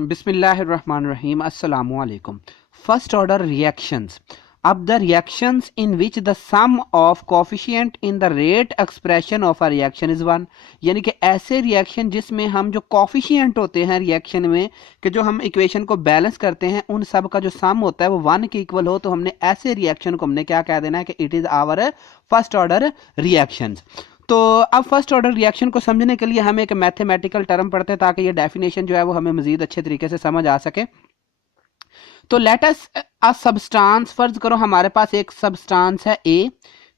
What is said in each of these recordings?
Bismillahirrahmanirrahim. Assalamu alaikum. First order reactions. अब the reactions in which the sum of coefficient in the rate expression of a reaction is 1, यानी कि ऐसे reaction जिसमें हम जो coefficient होते हैं रिएक्शन में कि जो हम इक्वेशन को बैलेंस करते हैं उन सब का जो सम होता है वो 1 के इक्वल हो, तो हमने ऐसे रिएक्शन को हमने क्या कह देना है कि it is our first order reactions. तो अब फर्स्ट ऑर्डर रिएक्शन को समझने के लिए हम एक मैथमेटिकल टर्म पढ़ते हैं ताकि ये डेफिनेशन जो है वो हमें मजीद अच्छे तरीके से समझ आ सके। तो लेट अस अ सब्सटेंस, फर्ज करो हमारे पास एक सब्सटेंस है A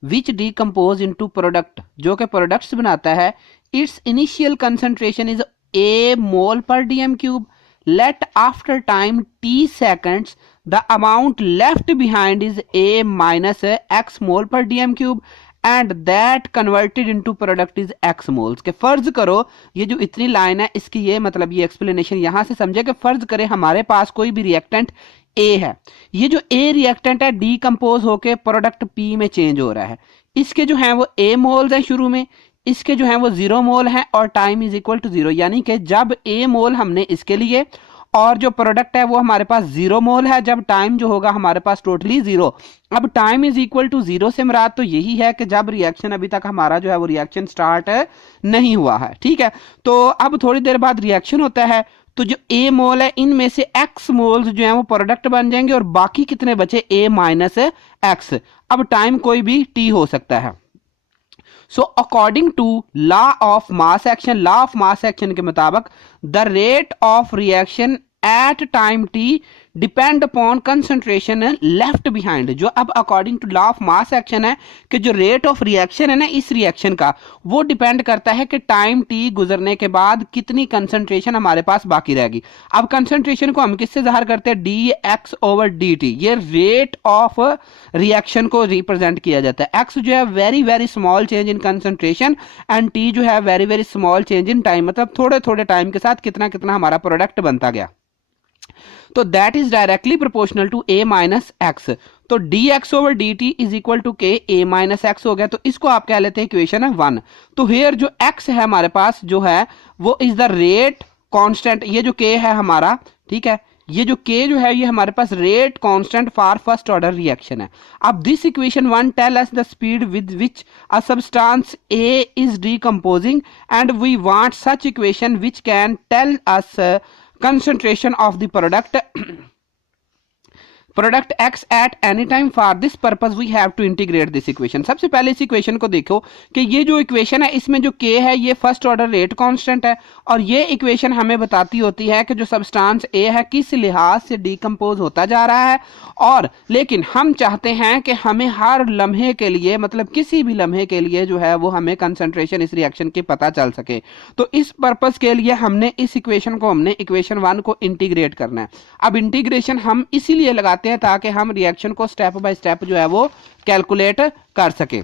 which decompose into product, जो कि प्रोडक्ट्स बनाता है। Its initial concentration is A mole per dm cube. Let after time t seconds the amount left behind is A minus x mole per dm cube and that converted into product is x moles. के फर्ज करो ये जो इतनी line है इसकी ये मतलब ये एक्सप्लेनेशन यहां से समझे कि फर्ज करें हमारे पास कोई भी रिएक्टेंट ए है, ये जो ए रिएक्टेंट है डीकंपोज होके प्रोडक्ट पी में चेंज हो रहा है। इसके जो है वो ए मोल्स हैं शुरू में, इसके जो है वो 0 मोल है और टाइम इज इक्वल टू 0, यानी कि जब ए मोल हमने इसके लिए और जो प्रोडक्ट है वो हमारे पास 0 मोल है, जब टाइम जो होगा हमारे पास टोटली 0। अब टाइम इज इक्वल टू 0 से मुराद तो यही है कि जब रिएक्शन अभी तक हमारा जो है वो रिएक्शन स्टार्ट नहीं हुआ है, ठीक है। तो अब थोड़ी देर बाद रिएक्शन होता है तो जो ए मोल है इनमें से एक्स मोल्स जो है वो प्रोडक्ट बन जाएंगे और बाकी कितने बचे ए माइनस एक्स। अब टाइम कोई भी टी हो सकता है। So according to law of mass action, law of mass action के मुताबिक the rate of reaction at time T depend upon concentration left behind. जो अब according to law of mass action है कि जो रेट ऑफ रिएक्शन है ना इस रिएक्शन का वो डिपेंड करता है कि टाइम टी गुजरने के बाद कितनी कंसंट्रेशन हमारे पास बाकी रहेगी। अब कंसंट्रेशन को हम किससे जाहिर करते हैं, D x over d T. ये रेट ऑफ रिएक्शन को रिप्रेजेंट किया जाता है। एक्स जो है very very small change in concentration and T जो है very very small change in time, मतलब थोड़े थोड़े टाइम के साथ कितना कितना हमारा प्रोडक्ट बनता गया। तो that is directly proportional to A minus x. तो d x over d t is equal to k A minus x हो गया, तो इसको आप कह लेते हैं इक्वेशन है 1। तो हियर जो एक्स है हमारे पास जो है वो इज द रेट कांस्टेंट, ये जो के है हमारा, ठीक है, ये जो के जो है ये हमारे पास rate constant for first order reaction है। अब this equation 1 tell us the speed with which a substance A is decomposing and we want such equation which can tell us concentration of the product x at any time. For this purpose we have to integrate this equation। सबसे पहले इस equation को देखो कि ये जो equation है इसमें जो k है ये फर्स्ट ऑर्डर रेट कांस्टेंट है और ये इक्वेशन हमें बताती होती है कि जो सब्सटेंस A है किस लिहाज से डीकंपोज होता जा रहा है। और लेकिन हम चाहते हैं कि हमें हर लम्हे के लिए, मतलब किसी भी लम्हे के लिए जो है वो हमें कंसंट्रेशन इस रिएक्शन की पता चल सके। तो इस पर्पस के लिए हमने इस इक्वेशन को हमने इक्वेशन 1 को इंटीग्रेट करना है। अब इंटीग्रेशन हम इसीलिए लगाते हैं ताकि हम रिएक्शन को स्टेप बाय स्टेप जो है वो कैलकुलेट कर सके।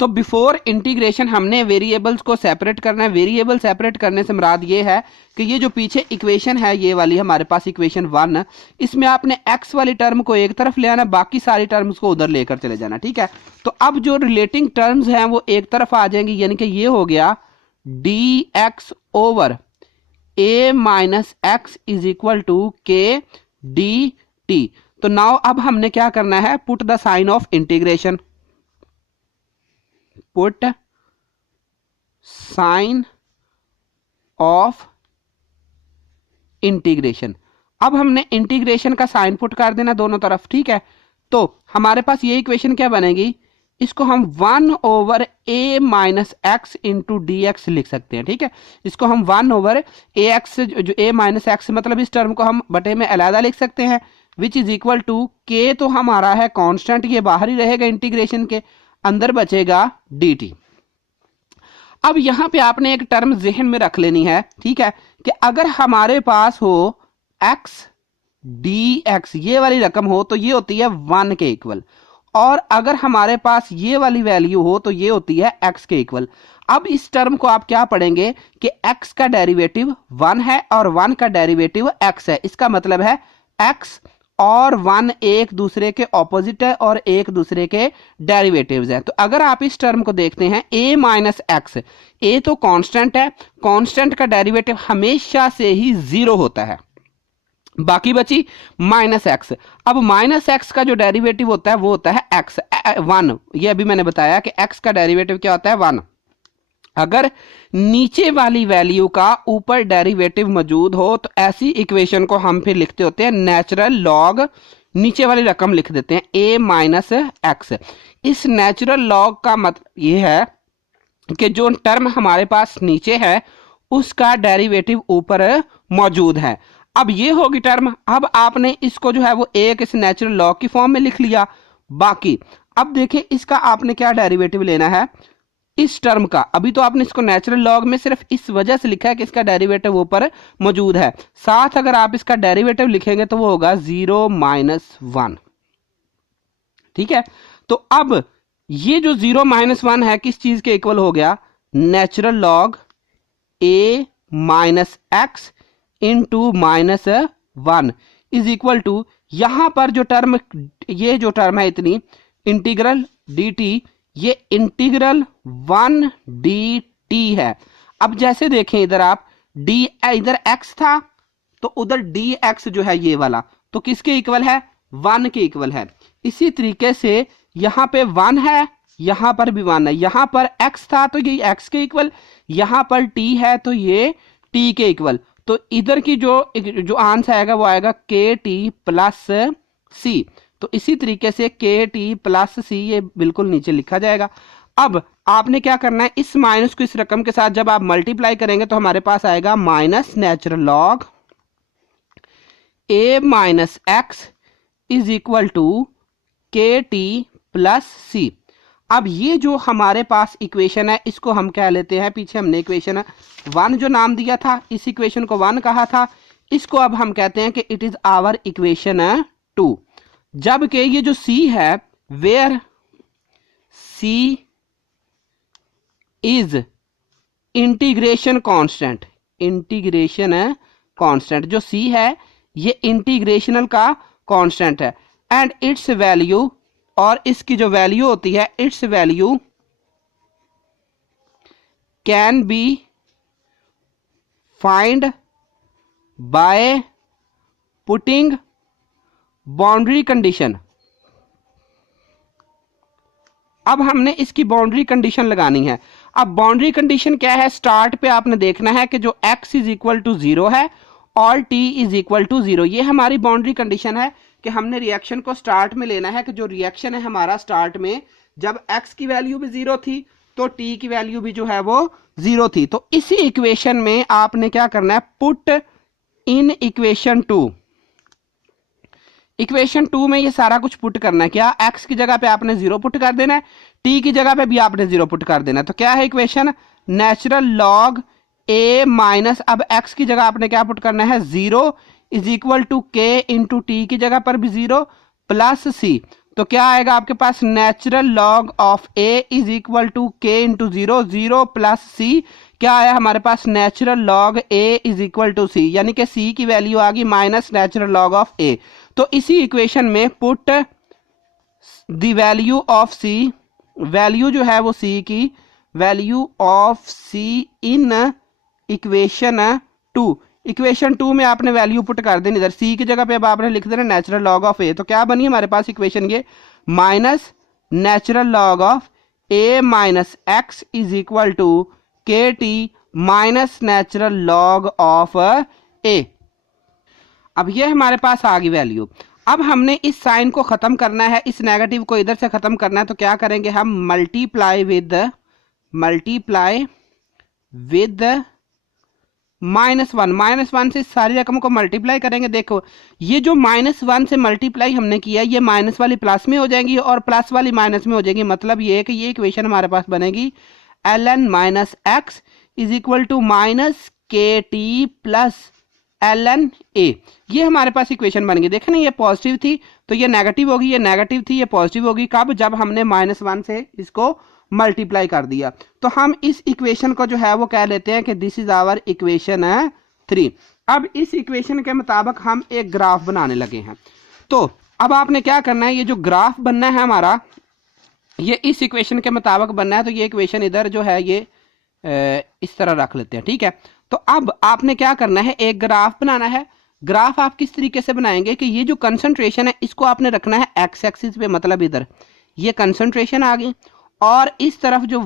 तो बिफोर इंटीग्रेशन हमने वेरिएबल्स को सेपरेट करना है। वेरिएबल सेपरेट करने से मुराद ये है कि ये जो पीछे इक्वेशन है ये वाली हमारे पास इक्वेशन 1, इसमें आपने x वाली टर्म को एक तरफ ले आना, बाकी सारी टर्म्स को उधर लेकर चले जाना, ठीक है। तो अब जो रिलेटिंग टर्म्स हैं वो एक तरफ आ जाएंगी, यानी कि ये हो गया d x over A minus x is equal to k d t. तो नाउ अब हमने क्या करना है, put the sign of integration, put sign of integration. अब हमने इंटीग्रेशन का साइन पुट कर देना दोनों तरफ, ठीक है। तो हमारे पास ये इक्वेशन क्या बनेगी, इसको हम 1 ओवर ए minus x into d x लिख सकते हैं, ठीक है। इसको हम 1 ओवर ए एक्स जो ए माइनस एक्स मतलब इस टर्म को हम बटे में अलग लिख सकते हैं, विच इज इक्वल टू के तो हमारा है कांस्टेंट, ये बाहर ही रहेगा इंटीग्रेशन के, अंदर बचेगा डी टी। अब यहां पे आपने एक टर्म जहन में रख लेनी है, ठीक है, कि अगर हमारे पास हो एक्स डी एक्स ये वाली रकम हो तो ये होती है 1 के इक्वल, और अगर हमारे पास ये वाली वैल्यू हो तो ये होती है x के इक्वल। अब इस टर्म को आप क्या पढ़ेंगे कि x का डेरिवेटिव 1 है और 1 का डेरिवेटिव x है। इसका मतलब है x और 1 एक दूसरे के ऑपोजिट है और एक दूसरे के डेरिवेटिव्स है। तो अगर आप इस टर्म को देखते हैं a माइनस एक्स, a तो कांस्टेंट है, कांस्टेंट का डेरिवेटिव हमेशा से ही 0 होता है, बाकी बची माइनस एक्स। अब माइनस एक्स का जो डेरिवेटिव होता है वो होता है एक्स 1। ये अभी मैंने बताया कि एक्स का डेरिवेटिव क्या होता है 1। अगर नीचे वाली वैल्यू का ऊपर डेरिवेटिव मौजूद हो तो ऐसी इक्वेशन को हम फिर लिखते होते हैं नेचुरल लॉग, नीचे वाली रकम लिख देते हैं a माइनस एक्स। इस नेचुरल लॉग का मतलब ये है कि जो टर्म हमारे पास नीचे है उसका डेरिवेटिव ऊपर मौजूद है। अब ये होगी टर्म, अब आपने इसको जो है वो एक इस नेचुरल लॉग की फॉर्म में लिख लिया। बाकी अब देखिए इसका आपने क्या डेरिवेटिव लेना है इस टर्म का। अभी तो आपने इसको नेचुरल लॉग में सिर्फ इस वजह से लिखा है कि इसका डेरिवेटिव ऊपर मौजूद है, साथ अगर आप इसका डेरिवेटिव लिखेंगे तो वो होगा 0 माइनस 1। ठीक है, तो अब ये जो 0 माइनस 1 है किस चीज के इक्वल हो गया, natural log a minus x into minus 1 is equal to, यहां पर जो टर्म, ये जो टर्म है इतनी इंटीग्रल dt, ये इंटीग्रल 1 dt है। अब जैसे देखें इधर आप d, इधर x था तो उधर dx जो है ये वाला तो किसके इक्वल है, 1 के इक्वल है। इसी तरीके से यहां पे 1 है, यहां पर भी 1 है, यहां पर x था तो ये x के इक्वल, यहां पर t है तो ये t के इक्वल। तो इधर की जो आंसर आएगा वो आएगा के टी प्लस सी। तो इसी तरीके से के टी प्लस सी ये बिल्कुल नीचे लिखा जाएगा। अब आपने क्या करना है, इस माइनस को इस रकम के साथ जब आप मल्टीप्लाई करेंगे तो हमारे पास आएगा minus natural log a minus x is equal to k t plus c. अब ये जो हमारे पास इक्वेशन है इसको हम क्या लेते हैं, पीछे हमने इक्वेशन 1 जो नाम दिया था, इस इक्वेशन को 1 कहा था, इसको अब हम कहते हैं कि इट इज आवर इक्वेशन 2। जबकि ये जो c है, where c is integration constant, integration constant जो c है ये इंटीग्रेशनल का कांस्टेंट है, एंड इट्स वैल्यू, और इसकी जो वैल्यू होती है it's value can be find by putting boundary condition. अब हमने इसकी बाउंड्री कंडीशन लगानी है। अब बाउंड्री कंडीशन क्या है, स्टार्ट पे आपने देखना है कि जो x इज इक्वल टू 0 है और t इज इक्वल टू 0, ये हमारी बाउंड्री कंडीशन है कि हमने रिएक्शन को स्टार्ट में लेना है कि जो रिएक्शन है हमारा स्टार्ट में जब x की वैल्यू भी 0 थी तो t की वैल्यू भी जो है वो 0 थी। तो इसी इक्वेशन में आपने क्या करना है, पुट इन इक्वेशन 2, इक्वेशन 2 में ये सारा कुछ पुट करना है। क्या, x की जगह पे आपने 0 पुट कर देना है, t की जगह पे भी आपने 0 पुट कर देना है। तो क्या है equation, natural log a minus, अब x की जगह आपने क्या पुट करना है 0 is equal to k into T की जगह पर भी 0 प्लस सी। तो क्या आएगा आपके पास, natural log of a is equal to k into 0, 0 plus c, क्या आया हमारे पास, natural log a is equal to c, यानी कि c की वैल्यू आ गई minus natural log of a। तो इसी इक्वेशन में put the value of c, value जो है वो c की, value of c in equation 2, equation 2 में आपने वैल्यू पुट कर देनी, इधर c की जगह पे अब आपने लिख देना नेचुरल लॉग ऑफ a। तो क्या बनी हमारे पास इक्वेशन ये, minus natural log of a minus x is equal to k t minus natural log of a। अब ये हमारे पास आ गई वैल्यू। अब हमने इस साइन को खत्म करना है, इस नेगेटिव को इधर से खत्म करना है। तो क्या करेंगे हम, मल्टीप्लाई विद -1 से सारी रकम को मल्टीप्लाई करेंगे। देखो ये जो -1 से मल्टीप्लाई हमने किया, ये माइनस वाली प्लस में हो जाएंगी और प्लस वाली माइनस में हो जाएगी। मतलब ये है कि ये इक्वेशन हमारे पास बनेगी ln minus x is equal to minus k t plus ln a। ये हमारे पास इक्वेशन बन गई। देखें ना, ये पॉजिटिव थी तो ये नेगेटिव होगी, ये नेगेटिव थी ये पॉजिटिव होगी। कब, जब हमने -1 से इसको मल्टीप्लाई कर दिया। तो हम इस इक्वेशन को जो है वो कह लेते हैं कि दिस इज आवर इक्वेशन 3। अब इस इक्वेशन के मुताबिक हम एक ग्राफ बनाने लगे हैं। तो अब आपने क्या करना है, ये जो ग्राफ बनना है हमारा, ये इस इक्वेशन के मुताबिक बनना है। तो ये इक्वेशन इधर जो है ये इस तरह रख लेते हैं, ठीक है। तो अब आपने क्या करना है, एक ग्राफ बनाना है। ग्राफ आप किस तरीके से बनाएंगे कि ये जो कंसंट्रेशन है इसको आपने रखना है एक्स एक्सिस पे, मतलब इधर ये कंसंट्रेशन आ गई, और इस तरफ जो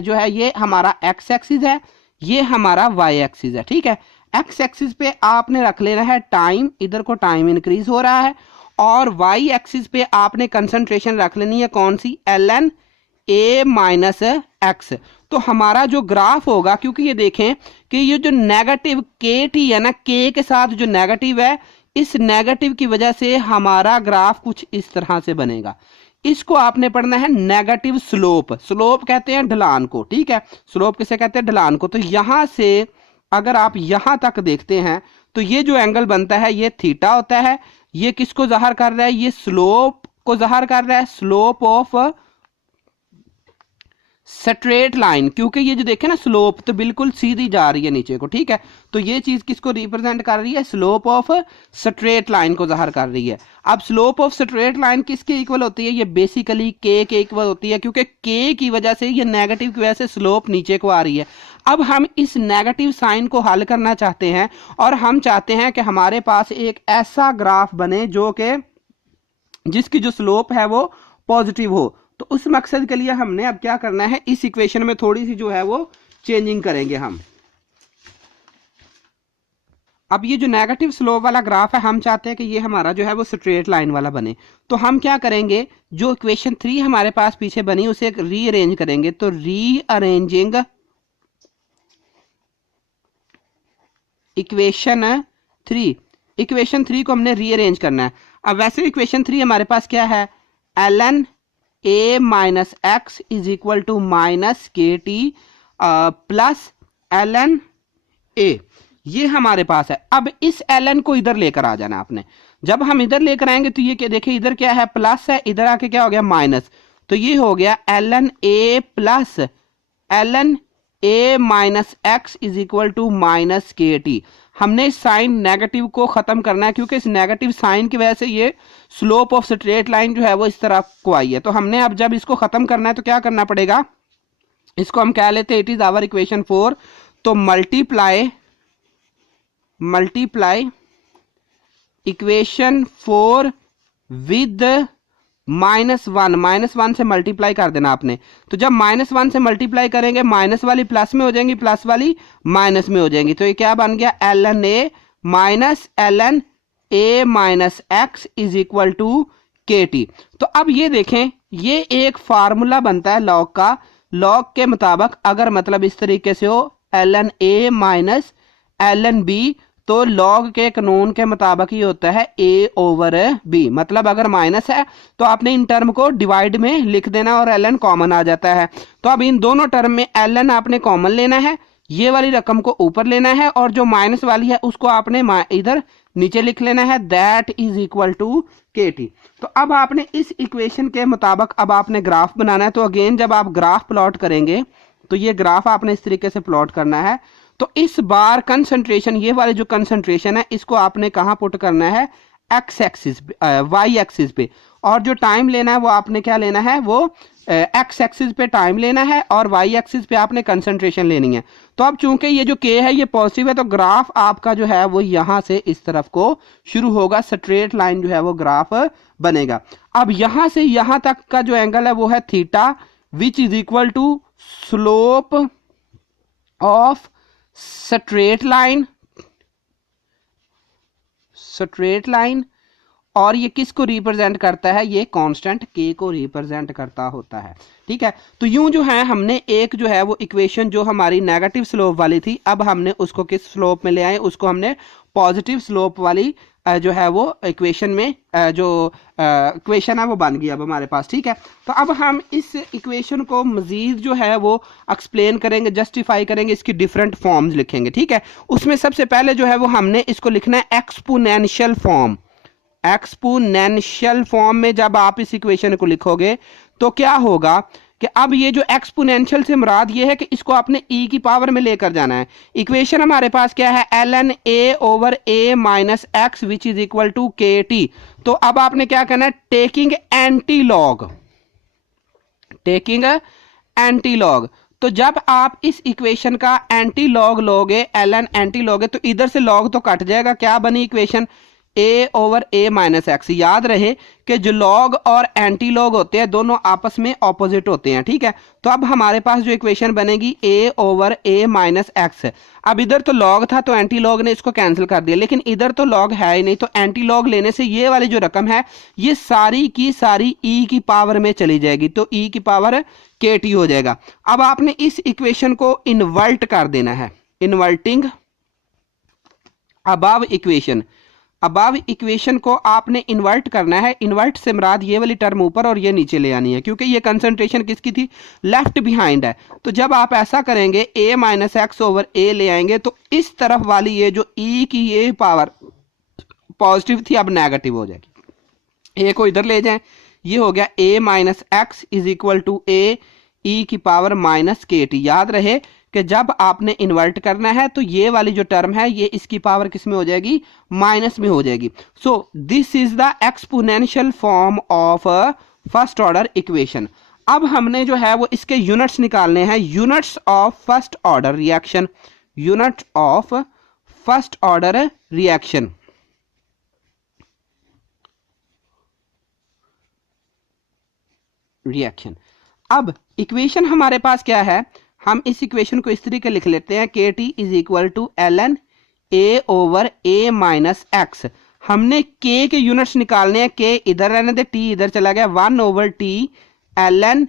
जो है ये हमारा एक्स एक्सिस है, ये हमारा वाई एक्सिस है, ठीक है। एक्स एक्सिस पे आपने रख लेना है टाइम, इधर को टाइम इंक्रीज हो रहा है, और वाई एक्सिस पे आपने कंसंट्रेशन रख लेनी है कौन सी, एल एन ए माइनस एक्स। तो हमारा जो ग्राफ होगा, क्योंकि ये देखें कि ये जो नेगेटिव के टी है ना, के के साथ जो नेगेटिव है, इस नेगेटिव की वजह से हमारा ग्राफ कुछ इस तरह से बनेगा। इसको आपने पढ़ना है नेगेटिव स्लोप। स्लोप कहते हैं ढलान को, ठीक है। स्लोप किसे कहते हैं, ढलान को। तो यहां से अगर आप यहां तक देखते हैं तो ये जो एंगल बनता है ये थीटा होता है। ये किसको ज़ाहिर कर रहा है, ये स्लोप को ज़ाहिर कर रहा है, स्लोप ऑफ स्ट्रेट लाइन, क्योंकि ये जो देखे ना स्लोप तो बिल्कुल सीधी जा रही है नीचे को, ठीक है। तो ये चीज किसको रिप्रेजेंट कर रही है, स्लोप ऑफ स्ट्रेट लाइन को ज़ाहिर कर रही है। अब स्लोप ऑफ स्ट्रेट लाइन किसके इक्वल होती है, ये बेसिकली के इक्वल होती है, क्योंकि के की वजह से, ये नेगेटिव की वजह से स्लोप नीचे को आ रही है। अब हम इस नेगेटिव साइन को हल करना चाहते हैं, और हम चाहते हैं कि हमारे पास एक ऐसा ग्राफ बने जो कि जिसकी जो स्लोप है वो पॉजिटिव हो। तो उस मकसद के लिए हमने अब क्या करना है, इस इक्वेशन में थोड़ी सी जो है वो चेंजिंग करेंगे हम। अब ये जो नेगेटिव स्लोप वाला ग्राफ है, हम चाहते हैं कि ये हमारा जो है वो स्ट्रेट लाइन वाला बने। तो हम क्या करेंगे, जो इक्वेशन 3 हमारे पास पीछे बनी उसे रीअरेंज करेंगे। तो रीअरेंजिंग इक्वेशन 3, इक्वेशन 3 को हमने रीअरेंज करना है। अब वैसे इक्वेशन 3 हमारे पास क्या है, l n A minus x is equal to minus k t plus l n A, ये हमारे पास है। अब इस एल एन को इधर लेकर आ जाना आपने। जब हम इधर लेकर आएंगे तो ये क्या, देखिए इधर क्या है, प्लस है, इधर आके क्या हो गया, माइनस। तो ये हो गया l n a plus l n A minus x is equal to minus k t. हमने साइन नेगेटिव को खत्म करना है, क्योंकि इस नेगेटिव साइन की वजह से ये स्लोप ऑफ स्ट्रेट लाइन जो है वो इस तरफ को आई है। तो हमने अब जब इसको खत्म करना है तो क्या करना पड़ेगा, इसको हम कह लेते हैं इट इज आवर इक्वेशन 4। तो मल्टीप्लाई इक्वेशन 4 विद -1 से मल्टीप्लाई कर देना आपने। तो जब -1 से मल्टीप्लाई करेंगे, माइनस वाली प्लस में हो जाएंगी, प्लस वाली माइनस में हो जाएंगी। तो ये क्या बन गया, l n A minus l n A minus x is equal to k t. तो अब ये देखें, ये एक फार्मूला बनता है लॉग का। लॉग के मुताबिक अगर मतलब इस तरीके से हो, एल एन ए माइनस एल एन बी, तो लॉग के कानून के मुताबिक ये होता है a ओवर b। मतलब अगर माइनस है तो आपने इन टर्म को डिवाइड में लिख देना और ln कॉमन आ जाता है। तो अब इन दोनों टर्म में ln आपने कॉमन लेना है, ये वाली रकम को ऊपर लेना है, और जो माइनस वाली है उसको आपने इधर नीचे लिख लेना है, that is equal to k t. तो अब आपने इस इक्वेशन के मुताबिक अब आपने ग्राफ बनाना है। तो अगेन जब आप ग्राफ प्लॉट करेंगे तो ये ग्राफ आपने इस तरीके से प्लॉट करना है। तो इस बार कंसंट्रेशन, ये वाले जो कंसंट्रेशन है इसको आपने कहां पुट करना है, एक्स एक्सिस पे, वाई एक्सिस पे, और जो टाइम लेना है वो आपने क्या लेना है, वो एक्स एक्सिस पे टाइम लेना है, और वाई एक्सिस पे आपने कंसंट्रेशन लेनी है। तो अब चूंकि ये जो के है ये पॉजिटिव है, तो ग्राफ आपका जो है वो यहां से इस तरफ को शुरू होगा, स्ट्रेट लाइन जो है वो ग्राफ बनेगा। अब यहां से यहां तक का जो एंगल है वो है theta, which is equal to slope of straight line, और ये किसको रिप्रेजेंट करता है, ये कांस्टेंट के को रिप्रेजेंट करता होता है, ठीक है। तो यूं जो है हमने एक जो है वो इक्वेशन जो हमारी नेगेटिव स्लोप वाली थी, अब हमने उसको किस स्लोप में ले आए, उसको हमने पॉजिटिव स्लोप वाली जो है वो इक्वेशन में जो इक्वेशन है वो बन गई अब हमारे पास, ठीक है। तो अब हम इस इक्वेशन को मजीद जो है वो एक्सप्लेन करेंगे, जस्टिफाई करेंगे, इसकी डिफरेंट फॉर्म्स लिखेंगे, ठीक है। उसमें सबसे पहले जो है वो हमने इसको लिखना है एक्सपोनेंशियल फॉर्म। एक्सपोनेंशियल फॉर्म में जब आप इस इक्वेशन को लिखोगे तो क्या होगा कि अब ये जो एक्सपोनेंशियल से मुराद ये है कि इसको आपने e की पावर में लेकर जाना है। इक्वेशन हमारे पास क्या है, l n a over A minus x which is equal to k t. तो अब आपने क्या करना है, टेकिंग एंटी लॉग। तो जब आप इस इक्वेशन का एंटी लॉग लोगे, ln एंटी लोगे, तो इधर से लॉग तो कट जाएगा। क्या बनी equation, a over a minus x. याद रहे कि जो लॉग और एंटी लॉग होते हैं दोनों आपस में ऑपोजिट होते हैं, ठीक है। तो अब हमारे पास जो इक्वेशन बनेगी a over a minus x. अब इधर तो लॉग था तो एंटी लॉग ने इसको कैंसिल कर दिया, लेकिन इधर तो लॉग है ही नहीं, तो एंटी लॉग लेने से ये वाली जो रकम है ये सारी की सारी e की पावर में चली जाएगी, तो e की पावर kt हो जाएगा। अब आपने इस इक्वेशन को इन्वर्ट कर देना है, इन्वर्टिंग अबव इक्वेशन को आपने इन्वर्ट करना है। इन्वर्ट से मुराद ये वाली टर्म ऊपर और ये नीचे ले आनी है, क्योंकि ये कंसंट्रेशन किसकी थी, लेफ्ट बिहाइंड है। तो जब आप ऐसा करेंगे a minus x over a ले आएंगे तो इस तरफ वाली ये जो e की ये पावर पॉजिटिव थी अब नेगेटिव हो जाएगी। a को इधर ले जाएं, ये हो गया a minus x is equal to a e की पावर माइनस के टी। याद रहे कि जब आपने इन्वर्ट करना है तो ये वाली जो टर्म है ये इसकी पावर किस में हो जाएगी, माइनस में हो जाएगी। So this is the exponential form of first order equation. अब हमने जो है वो इसके यूनिट्स निकालने हैं, units of first order reaction, unit of first order reaction. अब इक्वेशन हमारे पास क्या है, हम इस इक्वेशन को इस तरीके लिख लेते हैं, k t is equal to ln a over a minus x. हमने k के यूनिट्स निकालने हैं, k इधर रहने दे, t इधर चला गया, 1 over t ln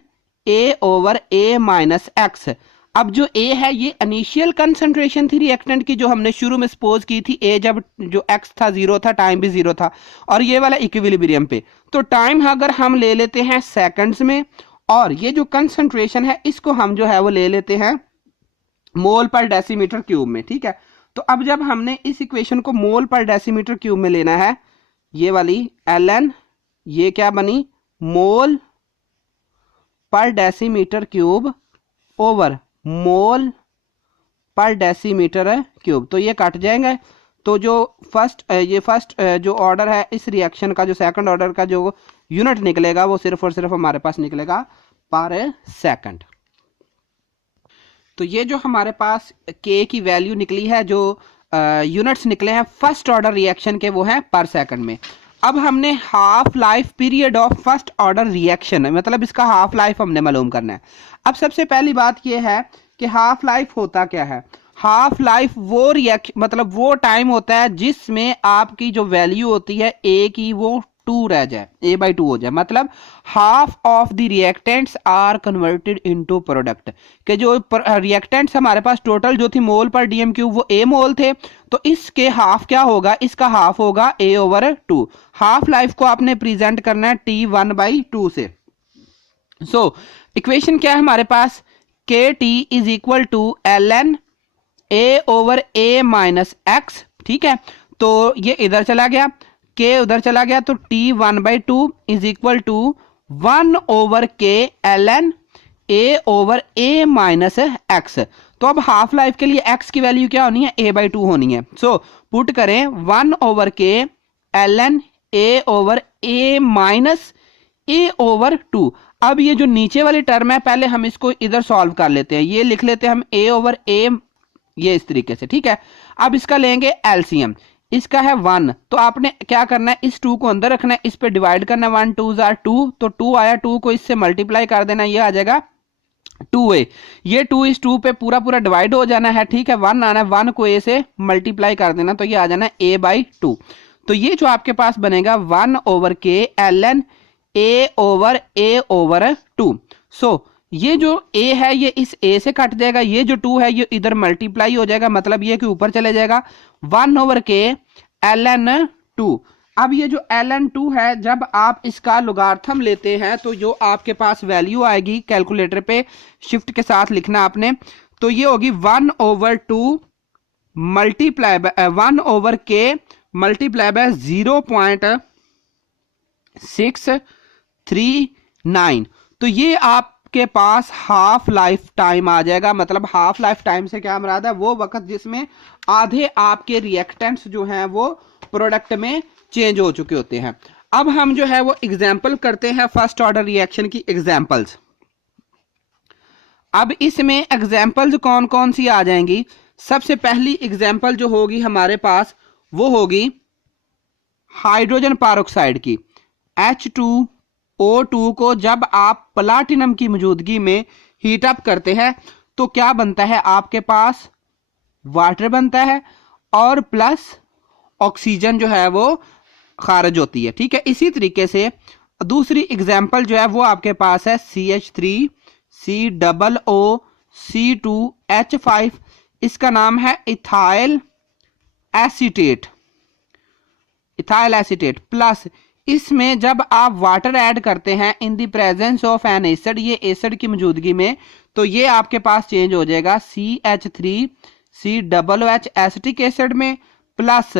a over a minus x. अब जो a है ये इनिशियल कंसंट्रेशन थी रिएक्टेंट की, जो हमने शुरू में सपोज की थी, a जब जो x था 0 था, टाइम भी 0 था, और ये वाला इक्विलिब्रियम पे। तो टाइम अगर हम ले लेते हैं सेकंड्स में, और ये जो कंसंट्रेशन है इसको हम जो है वो ले लेते हैं मोल पर डेसीमीटर क्यूब में, ठीक है। तो अब जब हमने इस इक्वेशन को मोल पर डेसीमीटर क्यूब में लेना है, ये वाली ln ये क्या बनी, मोल पर डेसीमीटर क्यूब ओवर मोल पर डेसीमीटर क्यूब, तो ये कट जाएंगे। तो जो फर्स्ट जो ऑर्डर है इस रिएक्शन का, जो सेकंड ऑर्डर का जो यूनिट निकलेगा वो सिर्फ और सिर्फ हमारे पास निकलेगा पर सेकंड। तो ये जो हमारे पास k की वैल्यू निकली है, जो यूनिट्स निकले हैं फर्स्ट ऑर्डर रिएक्शन के, वो है पर सेकंड में। अब हमने half life period of first order reaction, मतलब इसका हाफ लाइफ हमने मालूम करना है। अब सबसे पहली बात यह है कि हाफ लाइफ होता क्या है। हाफ लाइफ वो मतलब वो टाइम होता है जिसमें आपकी जो वैल्यू होती है a की वो 2 रह जाए, a/2 हो जाए। मतलब half of the reactants are converted into product, के जो रिएक्टेंट्स हमारे पास टोटल जो थी मोल पर डीएम क्यूब वो a मोल थे, तो इसके हाफ क्या होगा, इसका हाफ होगा a ओवर 2। हाफ लाइफ को आपने प्रेजेंट करना है t1/2 से। सो इक्वेशन क्या है हमारे पास, k t is equal to ln a over a minus x, ठीक है। तो ये इधर चला गया, k उधर चला गया, तो t1/2 is equal to 1 over k ln a over a minus x. तो अब हाफ लाइफ के लिए x की वैल्यू क्या होनी है, a/2 होनी है। सो पुट करें 1 over k ln a over a minus a over 2। अब ये जो नीचे वाली टर्म है पहले हम इसको इधर सॉल्व कर लेते हैं, ये लिख लेते हैं हम a ओवर a, ये इस तरीके से, ठीक है। अब इसका लेंगे एलसीएम, इसका है 1, तो आपने क्या करना है, इस 2 को अंदर रखना है, इस पे डिवाइड करना है, 1 2 जार 2, तो 2 आया, 2 को इससे मल्टीप्लाई कर देना, ये आ जाएगा 2a। ये 2 इस 2 पे पूरा पूरा डिवाइड हो जाना है, ठीक है। 1 आना है, 1 को a से मल्टीप्लाई कर देना, तो ये आ जाना है a/2। तो ये जो आपके पास बनेगा 1 over k ln a over 2। सो ये जो a है ये इस a से कट जाएगा, ये जो 2 है ये इधर मल्टीप्लाई हो जाएगा, मतलब ये कि ऊपर चले जाएगा, 1 ओवर k ln 2। अब ये जो ln 2 है, जब आप इसका लॉगरिथम लेते हैं तो जो आपके पास वैल्यू आएगी, कैलकुलेटर पे शिफ्ट के साथ लिखना आपने, तो ये होगी 1 over 2 multiply by 1 over k multiply by 0.639। तो ये आपके पास हाफ लाइफ टाइम आ जाएगा। मतलब हाफ लाइफ टाइम से क्या मुराद है, वो वक्त जिसमें आधे आपके रिएक्टेंट्स जो हैं वो प्रोडक्ट में चेंज हो चुके होते हैं। अब हम जो है वो एग्जाम्पल करते हैं फर्स्ट ऑर्डर रिएक्शन की एग्जाम्पल्स। अब इसमें एग्जाम्पल्स कौन कौन सी आ जाएंगी? सबसे पहली एग्जाम्पल जो होगी हमारे पास वो होगी हाइड्रोजन पेरोक्साइड की। H2O2 को जब आप प्लाटिनम की मौजूदगी में हीट अप करते हैं तो क्या बनता है? आपके पास वाटर बनता है और प्लस ऑक्सीजन जो है वो खारिज होती है। ठीक है, इसी तरीके से दूसरी एग्जाम्पल जो है वो आपके पास है CH3COO2H5, इसका नाम है ethyl acetate. Ethyl acetate plus इसमें जब आप वाटर ऐड करते हैं in the presence of N acid, ये एसिड की मौजूदगी में, तो ये आपके पास चेंज हो जाएगा CH3COOH एसिटिक एसिड में प्लस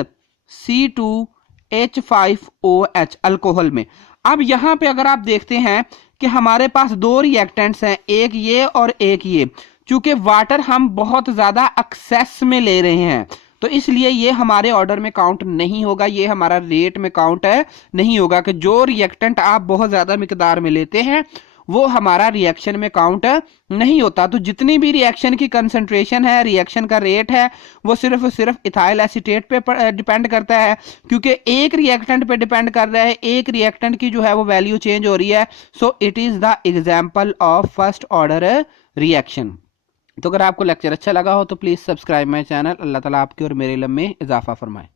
C2H5OH अल्कोहल में। अब यहां पे अगर आप देखते हैं कि हमारे पास दो रिएक्टेंट्स हैं, एक ये और एक ये, चूंकि वाटर हम बहुत ज्यादा एक्सेस में ले रहे हैं तो इसलिए ये हमारे ऑर्डर में काउंट नहीं होगा, ये हमारा रेट में काउंट नहीं होगा कि जो रिएक्टेंट आप बहुत ज्यादा मिकदार में लेते हैं वो हमारा रिएक्शन में काउंट नहीं होता। तो जितनी भी रिएक्शन की कंसंट्रेशन है, रिएक्शन का रेट है, वो सिर्फ इथाइल एसीटेट पे डिपेंड करता है, क्योंकि एक रिएक्टेंट पे डिपेंड कर रहा है, एक रिएक्टेंट की जो है वो वैल्यू चेंज हो रही है। So it is the example of first order reaction. तो अगर आपको लेक्चर अच्छा लगा हो तो प्लीज़ सब्सक्राइब माई चैनल। अल्लाह ताला आपके और मेरे इल्म में इजाफा फरमाए।